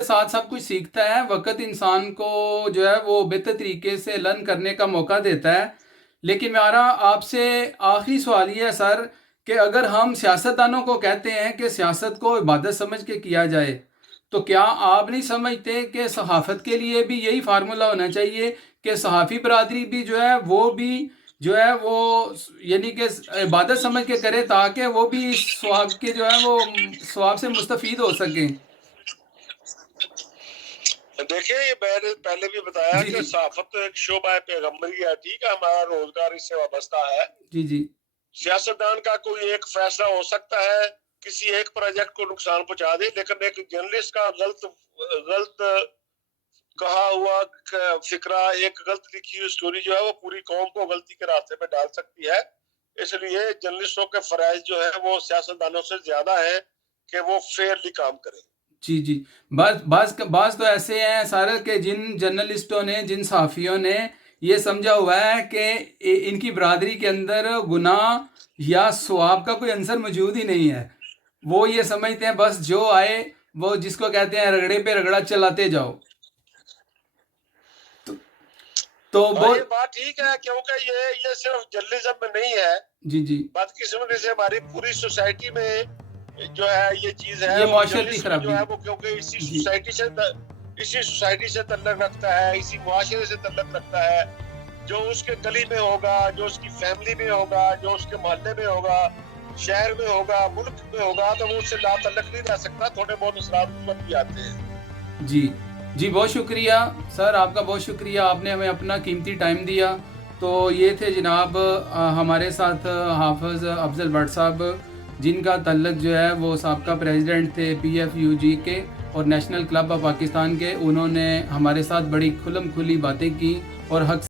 ساتھ سب کچھ سیکھتا ہے، وقت انسان کو جو ہے وہ بہتر طریقے سے لرن کرنے کا موقع دیتا ہے۔ لیکن میرا آپ سے آخری سوال یہ ہے سر کہ اگر ہم سیاستدانوں کو کہتے ہیں کہ سیاست کو عبادت سمجھ کے کیا جائے، تو کیا آپ نہیں سمجھتے کہ صحافت کے لیے بھی یہی فارمولہ ہونا چاہیے کہ صحافی برادری بھی جو ہے وہ بھی جو ہے وہ یعنی کہ عبادت سمجھ کے کرے تاکہ وہ بھی اس ثواب کے جو ہے وہ ثواب سے مستفید ہو سکیں؟ دیکھیں، یہ میں نے پہلے بھی بتایا جی کہ جی صحافت تو ایک شعبہ پیغمبری ہے، ٹھیک ہے، ہمارا روزگار اس سے وابستہ ہے۔ جی جی سیاستدان کا کوئی ایک فیصلہ ہو سکتا ہے کسی ایک پروجیکٹ کو نقصان پہنچا دے، لیکن ایک جرنلسٹ کا غلط کہا ہوا فکرہ، ایک غلط لکھی ہوئی سٹوری جو ہے وہ پوری قوم کو غلطی کے راستے پہ ڈال سکتی ہے۔ اس لیے جرنلسٹوں کے فرائض جو ہے وہ سیاستدانوں سے زیادہ ہیں کہ وہ فیئرلی کام کریں۔ جی جی بعض تو ایسے ہیں سارے کہ جن جرنلسٹوں نے، جن صحافیوں نے یہ سمجھا ہوا ہے کہ ان کی برادری کے اندر گناہ یا ثواب کا کوئی عنصر موجود ہی نہیں ہے، وہ یہ سمجھتے ہیں بس جو آئے وہ جس کو کہتے ہیں رگڑے پہ رگڑا چلاتے جاؤ۔ تو ہاں، یہ بات ٹھیک ہے، کیونکہ یہ صرف جرنلزم میں نہیں ہے، جی جی بدقسمتی سے ہماری پوری سوسائٹی میں جو ہے یہ چیز ہے، یہ اور معاشرتی جرنلسٹ جو خرابی۔ ہے وہ کیونکہ جی اسی سوسائٹی سے تعلق رکھتا ہے، اسی معاشرے سے تعلق رکھتا ہے، جو اس کے گلی میں ہوگا، جو اس کی فیملی میں ہوگا، جو اس کے محلے میں ہوگا، شہر میں ہوگا، ملک میں ہوگا، تو وہ اس سے لا تعلق نہیں رہ سکتا، تھوڑے بہت اثرات اس وقت بھی آتے ہیں۔ جی جی بہت شکریہ سر، آپ کا بہت شکریہ، آپ نے ہمیں اپنا قیمتی ٹائم دیا۔ تو یہ تھے جناب ہمارے ساتھ حافظ افضل بٹ صاحب، جن کا تعلق جو ہے وہ سابقہ پریزیڈنٹ تھے PFUG کے اور نیشنل کلب آف پاکستان کے۔ انہوں نے ہمارے ساتھ بڑی کھلم کھلی باتیں کی اور حق